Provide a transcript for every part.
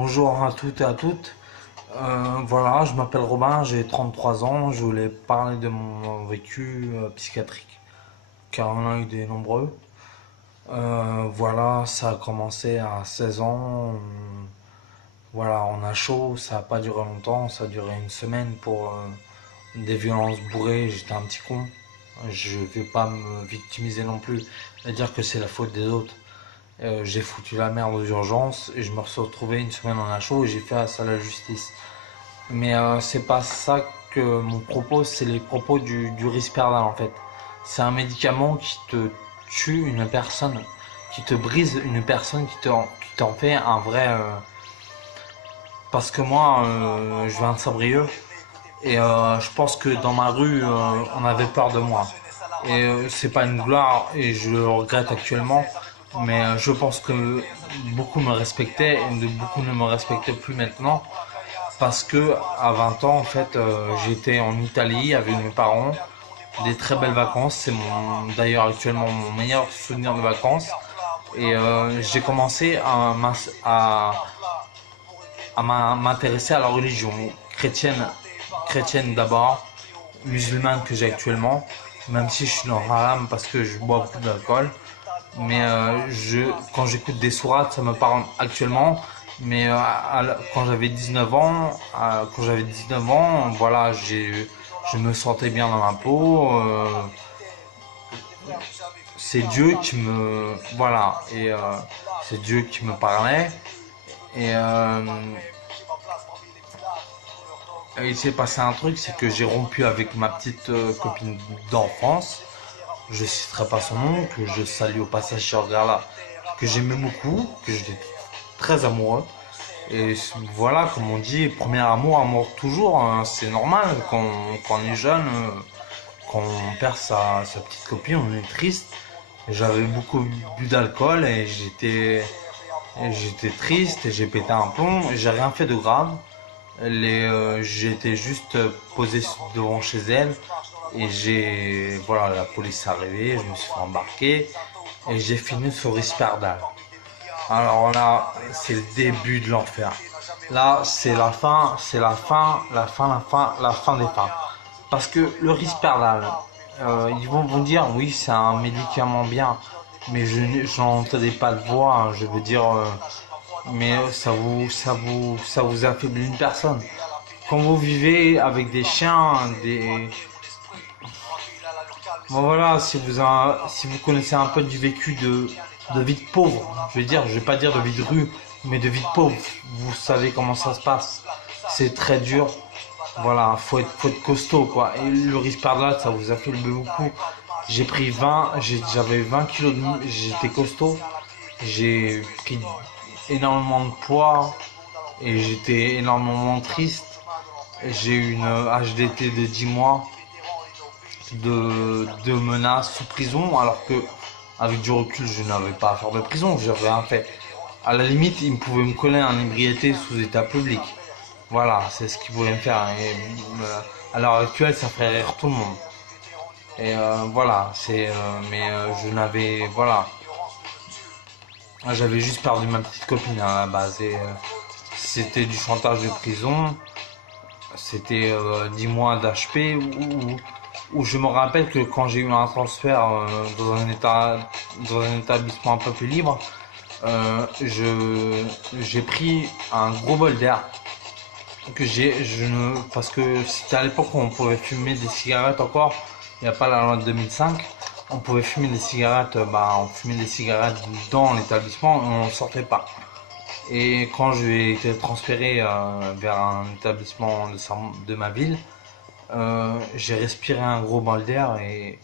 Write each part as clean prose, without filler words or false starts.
Bonjour à toutes et à toutes. Voilà, je m'appelle Robin, j'ai 33 ans. Je voulais parler de mon vécu psychiatrique, car on a eu des nombreux. Voilà, ça a commencé à 16 ans. Voilà, on a chaud, ça n'a pas duré longtemps, ça a duré une semaine pour des violences bourrées. J'étais un petit con. Je vais pas me victimiser non plus et dire que c'est la faute des autres. J'ai foutu la merde aux urgences et je me suis retrouvé une semaine en HO et j'ai fait ça à la justice. Mais c'est pas ça que mon propos, c'est les propos du Risperdal en fait. C'est un médicament qui te tue une personne, qui te brise une personne, qui t'en fait un vrai. Parce que moi, je viens de Sabrieux et je pense que dans ma rue, on avait peur de moi. Et c'est pas une gloire et je le regrette actuellement. Mais je pense que beaucoup me respectaient et beaucoup ne me respectent plus maintenant. Parce que à 20 ans, en fait, j'étais en Italie avec mes parents. Des très belles vacances. C'est d'ailleurs actuellement mon meilleur souvenir de vacances. Et j'ai commencé à m'intéresser à la religion chrétienne d'abord, musulmane que j'ai actuellement, même si je suis dans haram parce que je bois beaucoup d'alcool. Mais quand j'écoute des sourates, ça me parle actuellement. Mais quand j'avais 19 ans, voilà, je me sentais bien dans ma peau. C'est Dieu qui me, voilà, et c'est Dieu qui me parlait. Et il s'est passé un truc, c'est que j'ai rompu avec ma petite copine d'enfance. Je citerai pas son nom, que je salue au passage ce regard-là, que j'aimais beaucoup, que j'étais très amoureux. Et voilà, comme on dit, premier amour, amour toujours, hein, c'est normal quand on est jeune, quand on perd sa petite copine, on est triste. J'avais beaucoup bu d'alcool et j'étais triste et j'ai pété un plomb et j'ai rien fait de grave. J'étais juste posé devant chez elle et voilà, la police est arrivée, je me suis fait embarquer et j'ai fini sur Risperdal. Alors là, c'est le début de l'enfer. Là, c'est la fin, c'est la fin des fins. Parce que le Risperdal, ils vont vous dire, oui, c'est un médicament bien, mais je n'entendais pas de voix, hein, je veux dire, mais ça vous affaiblit une personne. Quand vous vivez avec des chiens, bon voilà, si vous connaissez un peu du vécu de vie de pauvre, je veux dire, je vais pas dire de vie de rue, mais de vie de pauvre, vous savez comment ça se passe. C'est très dur. Voilà, faut être costaud quoi. Et le Risperdal, ça vous a fait le beaucoup. J'avais 20 kilos j'étais costaud. J'ai pris énormément de poids et j'étais énormément triste. J'ai eu une HDT de 10 mois de menaces sous prison, alors que avec du recul, je n'avais pas à faire de prison, je n'avais rien fait. À la limite, ils pouvaient me coller un ébriété sous état public. Voilà, c'est ce qu'ils pouvaient me faire. Et à l'heure actuelle, ça ferait rire tout le monde. Et voilà, mais je n'avais, voilà, j'avais juste perdu ma petite copine à la base. Et c'était du chantage de prison. C'était 10 mois d'HP où je me rappelle que quand j'ai eu un transfert dans un établissement un peu plus libre, j'ai pris un gros bol d'air parce que c'était à l'époque où on pouvait fumer des cigarettes encore, il n'y a pas la loi de 2005, on pouvait fumer des cigarettes, on fumait des cigarettes dans l'établissement et on ne sortait pas. Et quand j'ai été transféré vers un établissement de ma ville, j'ai respiré un gros bol d'air et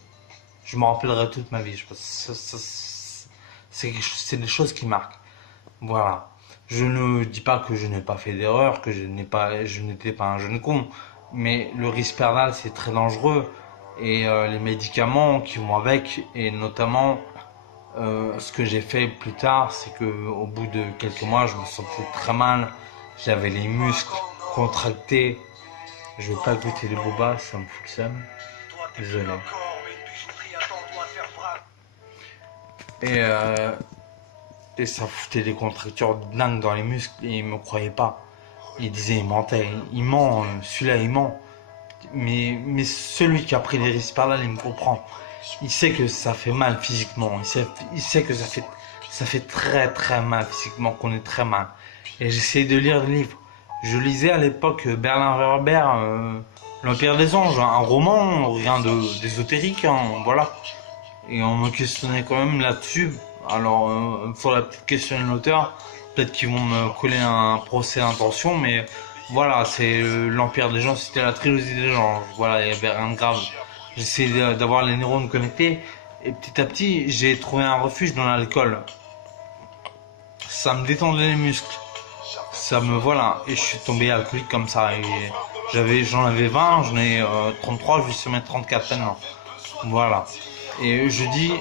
je m'en rappellerai toute ma vie. Je pense que c'est des choses qui marquent. Voilà. Je ne dis pas que je n'ai pas fait d'erreur, que je n'étais pas un jeune con, mais le Risperdal c'est très dangereux et les médicaments qui vont avec, et notamment ce que j'ai fait plus tard, c'est que au bout de quelques mois, je me sentais très mal. J'avais les muscles contractés. Je veux pas goûter les bobas, ça me fout le seum. Désolé. Et Et ça foutait des contractures dingues dans les muscles et il me croyait pas. Il disait, il mentait, il ment, celui-là il ment. Mais celui qui a pris les risques par là, il me comprend. Il sait que ça fait mal physiquement. Il sait que ça fait très très mal physiquement, qu'on est très mal. Et j'essayais de lire des livres. Je lisais à l'époque Berlin Werber, L'Empire des Anges, un roman, rien d'ésotérique, hein, voilà. Et on me questionnait quand même là-dessus. Alors, pour la petite question de l'auteur, peut-être qu'ils vont me coller un procès d'intention, mais voilà, c'est l'Empire des gens, c'était la trilogie des gens. Voilà, il y avait rien de grave. J'essayais d'avoir les neurones connectés, et petit à petit, j'ai trouvé un refuge dans l'alcool. Ça me détendait les muscles. Ça me, voilà, et je suis tombé alcoolique comme ça. Et j'en avais 20, j'en ai 33, je vais se mettre 34 maintenant. Voilà. Et je dis,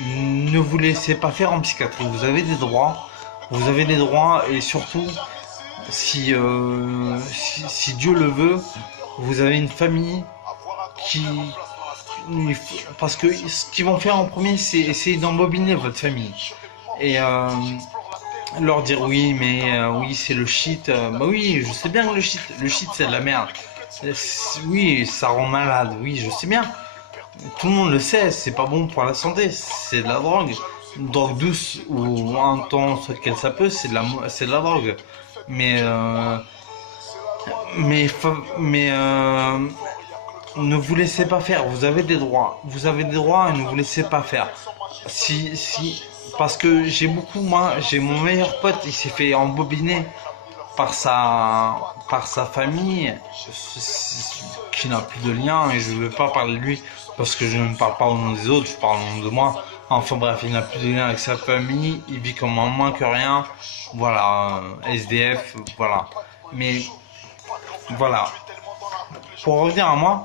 ne vous laissez pas faire en psychiatrie. Vous avez des droits, et surtout, si Dieu le veut, vous avez une famille qui, parce que ce qu'ils vont faire en premier, c'est essayer d'embobiner votre famille et leur dire oui, mais oui, c'est le shit. Bah oui, je sais bien que le shit c'est de la merde. Oui, ça rend malade. Oui, je sais bien. Tout le monde le sait, c'est pas bon pour la santé, c'est de la drogue. Une drogue douce ou intense, quelle ça peut, c'est de la drogue. Mais, mais ne vous laissez pas faire, vous avez des droits. Vous avez des droits et ne vous laissez pas faire. Parce que j'ai mon meilleur pote, il s'est fait embobiner par sa famille qui n'a plus de lien et je ne veux pas parler de lui parce que je ne parle pas au nom des autres, je parle au nom de moi. Enfin bref, il n'a plus de lien avec sa famille, il vit comme un moins que rien, voilà, SDF, voilà. Mais voilà, pour revenir à moi,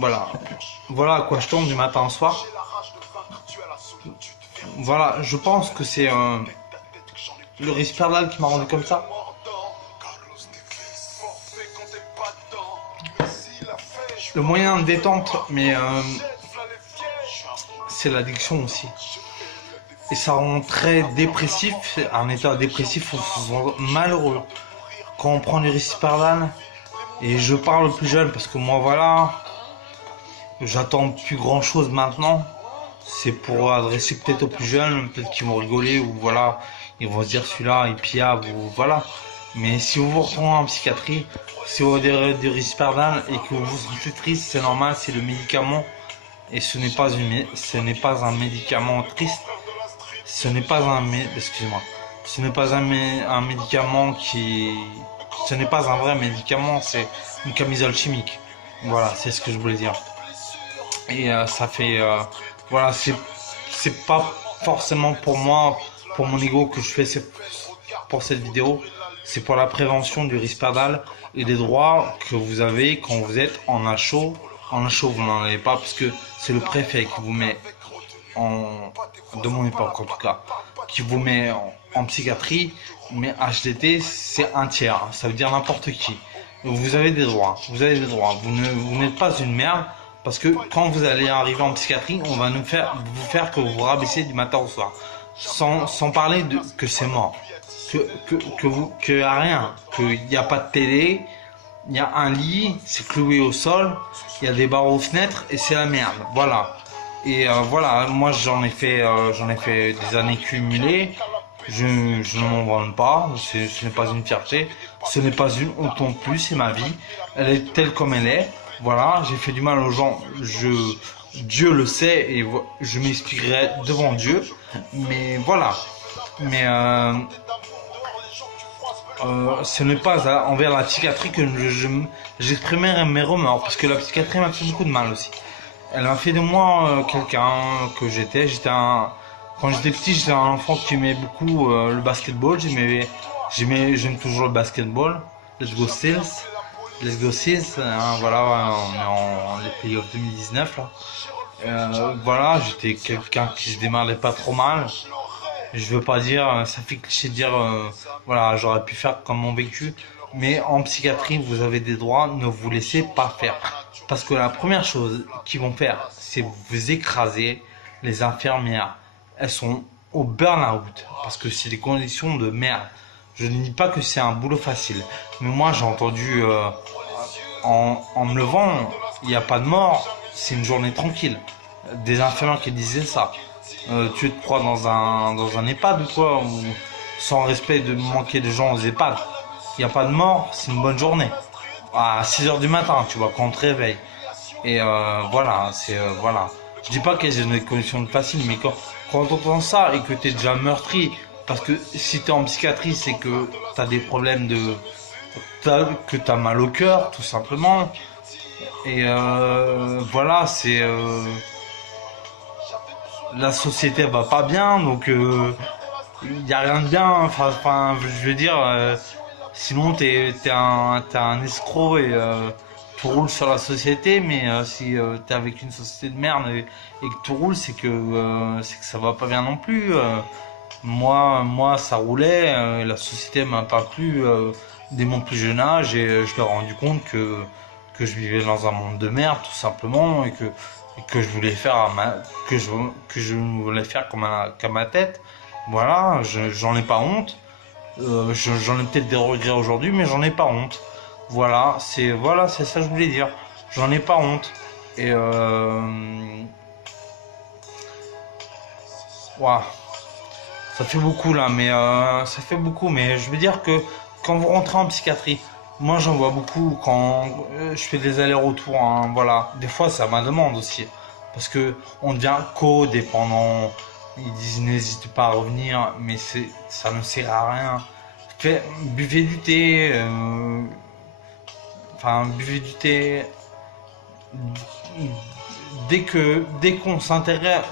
voilà à quoi je tombe du matin au soir. Voilà, je pense que c'est le Risperdal qui m'a rendu comme ça. Le moyen de détente, mais c'est l'addiction aussi. Et ça rend très dépressif, un état dépressif, on se sent malheureux. Quand on prend du Risperdal, et je parle aux plus jeunes parce que moi voilà, j'attends plus grand chose maintenant. C'est pour adresser peut-être aux plus jeunes, peut-être qu'ils vont rigoler ou voilà, ils vont se dire celui-là il piave ou voilà. Mais si vous vous retrouvez en psychiatrie, si vous avez du Risperdal et que vous vous sentez triste, c'est normal, c'est le médicament. Et ce n'est pas un médicament triste. Ce n'est pas excusez-moi. Ce n'est pas un médicament ce n'est pas un vrai médicament, c'est une camisole chimique. Voilà, c'est ce que je voulais dire. Et ça fait, voilà, c'est pas forcément pour moi, pour mon ego que je fais pour cette vidéo. C'est pour la prévention du Risperdal et des droits que vous avez quand vous êtes en HO. En HO, vous n'en avez pas parce que c'est le préfet qui vous met de mon époque en tout cas, qui vous met en psychiatrie. Mais HDT, c'est un tiers, ça veut dire n'importe qui. Vous avez des droits, vous n'êtes pas une merde. Parce que quand vous allez arriver en psychiatrie, on va vous faire que vous vous rabaissez du matin au soir. Sans parler que c'est mort. Qu'il n'y a rien. Qu'il n'y a pas de télé. Il y a un lit, c'est cloué au sol. Il y a des barreaux aux fenêtres et c'est la merde. Voilà. Et voilà, moi j'en ai fait des années cumulées. Je ne m'en vante pas. Ce n'est pas une fierté. Ce n'est pas une honte non plus. C'est ma vie. Elle est telle comme elle est. Voilà, j'ai fait du mal aux gens, Dieu le sait et je m'expliquerai devant Dieu, mais voilà. Mais ce n'est pas envers la psychiatrie que j'exprimerai mes remords, parce que la psychiatrie m'a fait beaucoup de mal aussi. Elle m'a fait de moi quelqu'un que j'étais. Quand j'étais petit, j'étais un enfant qui aimait beaucoup le basketball. J'aime toujours le basketball. Let's go Steelers. Let's go 6, hein, voilà, on est en les playoffs 2019 là. Voilà, j'étais quelqu'un qui se démarrait pas trop mal. Je veux pas dire, ça fait cliché de dire, voilà, j'aurais pu faire comme mon vécu. Mais en psychiatrie, vous avez des droits, ne vous laissez pas faire. Parce que la première chose qu'ils vont faire, c'est vous écraser, les infirmières, elles sont au burn-out parce que c'est des conditions de merde. Je ne dis pas que c'est un boulot facile, mais moi j'ai entendu en me levant, il n'y a pas de mort, c'est une journée tranquille. Des infirmières qui disaient ça. Tu te crois dans un EHPAD ou quoi, ou sans respect de manquer de gens aux EHPAD. Il n'y a pas de mort, c'est une bonne journée. À 6 heures du matin, tu vois, quand on te réveille. Et voilà, voilà. Je dis pas qu'il y a des conditions faciles, mais quand on entend ça et que tu es déjà meurtri, parce que si tu es en psychiatrie, c'est que tu as des problèmes que tu as mal au cœur, tout simplement. Et voilà, la société va pas bien, donc il n'y a rien de bien. Enfin, je veux dire, sinon t'es un escroc et tout roule sur la société, mais si t'es avec une société de merde et que tout roule, c'est que ça va pas bien non plus. Moi, ça roulait, la société m'a pas plu dès mon plus jeune âge et je me suis rendu compte que je vivais dans un monde de merde tout simplement et que je voulais faire que je voulais faire comme ma tête. Voilà, j'en ai pas honte. J'en ai peut-être des regrets aujourd'hui, mais j'en ai pas honte. Voilà, c'est ça que je voulais dire. J'en ai pas honte. Et ouah, ça fait beaucoup là, mais ça fait beaucoup. Mais je veux dire que quand vous rentrez en psychiatrie, moi j'en vois beaucoup quand je fais des allers-retours. Hein, voilà, des fois ça m'a demande aussi, parce que on devient codépendant. Ils disent n'hésite pas à revenir, mais ça ne sert à rien. Buvez du thé, buvez du thé. Dès qu'on s'intéresse,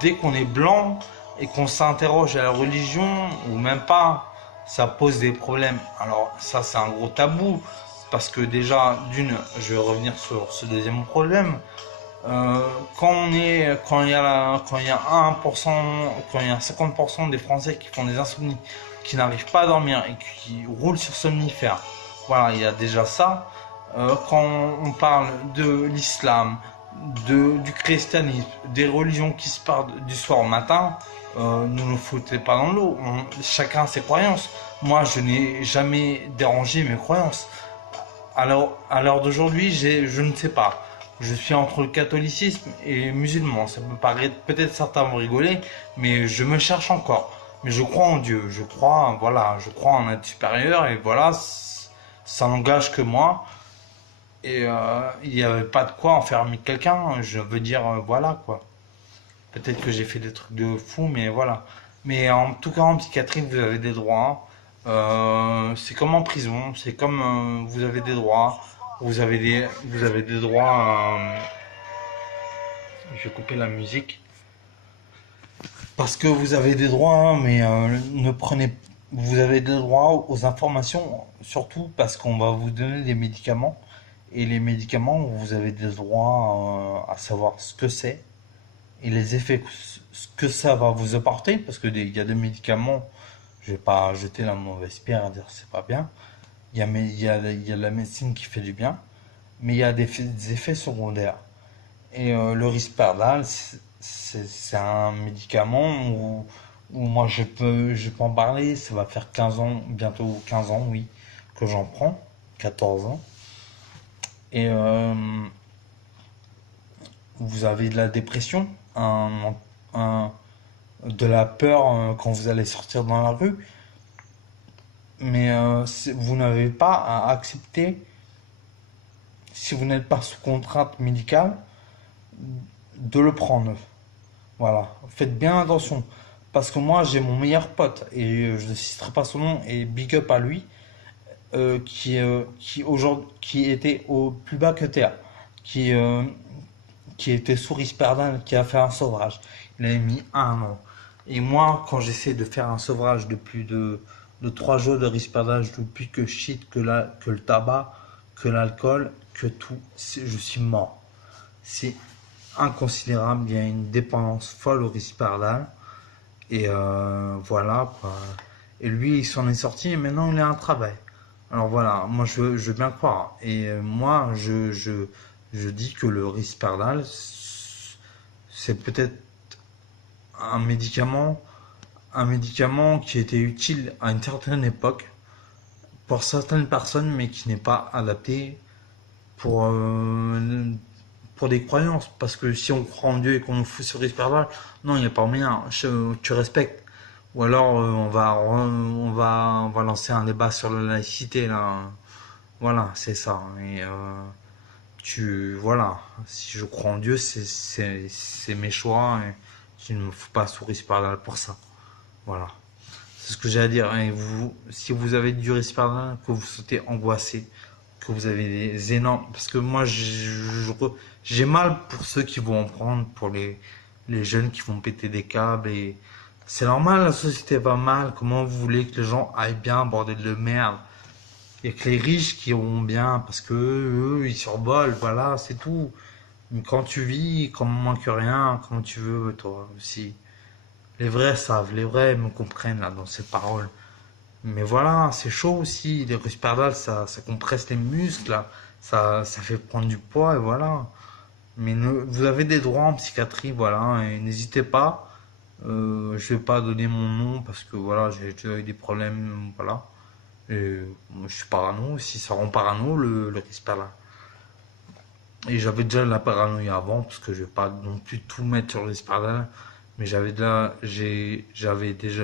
dès qu'on est blanc et qu'on s'interroge à la religion ou même pas, ça pose des problèmes. Alors ça c'est un gros tabou parce que déjà d'une, je vais revenir sur ce deuxième problème. Quand il y a 1%, quand il y a 50% des Français qui font des insomnies, qui n'arrivent pas à dormir et qui roulent sur somnifères, voilà, il y a déjà ça. Quand on parle de l'islam, du christianisme, des religions qui se parlent du soir au matin, ne nous foutez pas dans l'eau. Chacun a ses croyances. Moi, je n'ai jamais dérangé mes croyances. Alors, à l'heure d'aujourd'hui, je ne sais pas. Je suis entre le catholicisme et le musulman. Ça peut paraître, peut-être certains vont rigoler, mais je me cherche encore. Mais je crois en Dieu. Je crois en un être supérieur et voilà, ça n'engage que moi. Et il n'y avait pas de quoi enfermer quelqu'un. Je veux dire, voilà quoi. Peut-être que j'ai fait des trucs de fou, mais voilà. Mais en tout cas, en psychiatrie, vous avez des droits. C'est comme en prison. C'est comme vous avez des droits. Vous avez des droits. Je vais couper la musique. Parce que vous avez des droits, hein, mais ne prenez. Vous avez des droits aux informations, surtout parce qu'on va vous donner des médicaments. Et les médicaments, vous avez des droits à savoir ce que c'est et les effets ce que ça va vous apporter. Parce que il y a des médicaments, je vais pas jeter la mauvaise pierre et dire c'est pas bien. Il y a la médecine qui fait du bien, mais il y a des effets secondaires. Et le Risperdal, c'est un médicament où moi je peux en parler. Ça va faire 15 ans, bientôt 15 ans, oui, que j'en prends, 14 ans. Et vous avez de la dépression, de la peur quand vous allez sortir dans la rue, mais vous n'avez pas à accepter, si vous n'êtes pas sous contrainte médicale, de le prendre. Voilà, faites bien attention. Parce que moi, j'ai mon meilleur pote, et je ne citerai pas son nom, et big up à lui, aujourd'hui, qui était au plus bas que terre, qui, euh, qui était sous Risperdal, qui a fait un sevrage. Il avait mis un an. Et moi, quand j'essaie de faire un sevrage de plus de 3 jours de Risperdal, depuis que shit, que le tabac, que l'alcool, que tout, je suis mort. C'est inconsidérable, il y a une dépendance folle au Risperdal. Et voilà quoi. Et lui, il s'en est sorti et maintenant il a un travail. Alors voilà, moi je veux bien croire. Et moi, je dis que le Risperdal, c'est peut-être un médicament, un médicament qui était utile à une certaine époque pour certaines personnes, mais qui n'est pas adapté pour, pour des croyances. Parce que si on croit en Dieu et qu'on nous fout sur Risperdal, non, il n'y a pas moyen. Tu respectes. Ou alors on va lancer un débat sur la laïcité là. Voilà, c'est ça. Et voilà, si je crois en Dieu, c'est mes choix. Et tu ne me fous pas sous Risperdal pour ça. Voilà. C'est ce que j'ai à dire. Et vous, si vous avez du Risperdal, que vous sautez angoissé, que vous avez des énormes. Parce que moi, j'ai mal pour ceux qui vont en prendre, pour les jeunes qui vont péter des câbles. Et c'est normal, la société va mal. Comment vous voulez que les gens aillent bien, bordel de merde? Il y a que les riches qui auront bien, parce que eux, ils survolent, voilà, c'est tout. Mais quand tu vis, comme moins que rien, comment tu veux, toi aussi. Les vrais savent, les vrais me comprennent là dans ces paroles. Mais voilà, c'est chaud aussi. Les Risperdal, ça compresse les muscles, là. Ça fait prendre du poids, et voilà. Mais vous avez des droits en psychiatrie, voilà. Et n'hésitez pas. Je vais pas donner mon nom parce que voilà, j'ai déjà eu des problèmes, voilà. Et moi, je suis parano. Si ça rend parano, le Risperdal. Et j'avais déjà de la paranoïa avant, parce que je vais pas non plus tout mettre sur le Risperdal. Mais j'avais déjà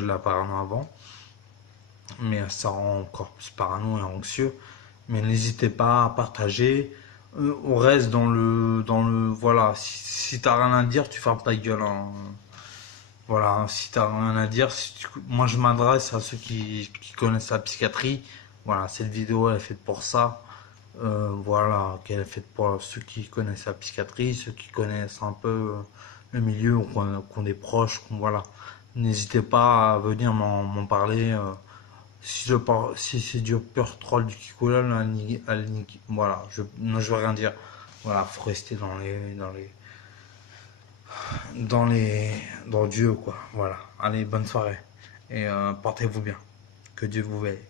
de la paranoïa avant. Mais ça rend encore plus parano et anxieux. Mais n'hésitez pas à partager. On reste voilà. Si t'as rien à dire, tu fermes ta gueule, hein. Voilà, hein. Si t'as rien à dire, moi je m'adresse à ceux qui connaissent la psychiatrie. Voilà, cette vidéo elle est faite pour ça. Voilà, qu'elle est faite pour ceux qui connaissent la psychiatrie, ceux qui connaissent un peu le milieu, ou qu'on des proches, voilà. N'hésitez pas à venir m'en parler. Si c'est du pur troll du Kikola, voilà, non, je veux rien dire. Voilà, faut rester dans Dieu, quoi. Voilà. Allez, bonne soirée. Et portez-vous bien. Que Dieu vous veille.